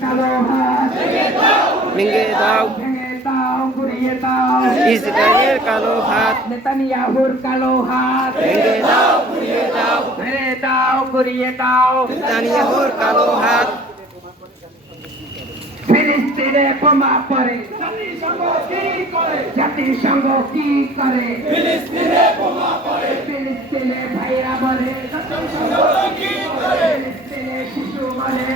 কালো হাত ভেঙে দাও ভেঙে দাও ঘুরিয়ে দাও ইসরায়েলের কালো হাত নেতানিয়াহুর কালো হাত ভেঙে দাও ঘুরিয়ে দাও ভেঙে দাও ঘুরিয়ে দাও নেতানিয়াহুর কালো হাত ফিলিস্তিনে বোমা পড়ে জাতিসংঘ কি করে ফিলিস্তিনে ভাইরা বলে ফিলিস্তিনে শিশু বলে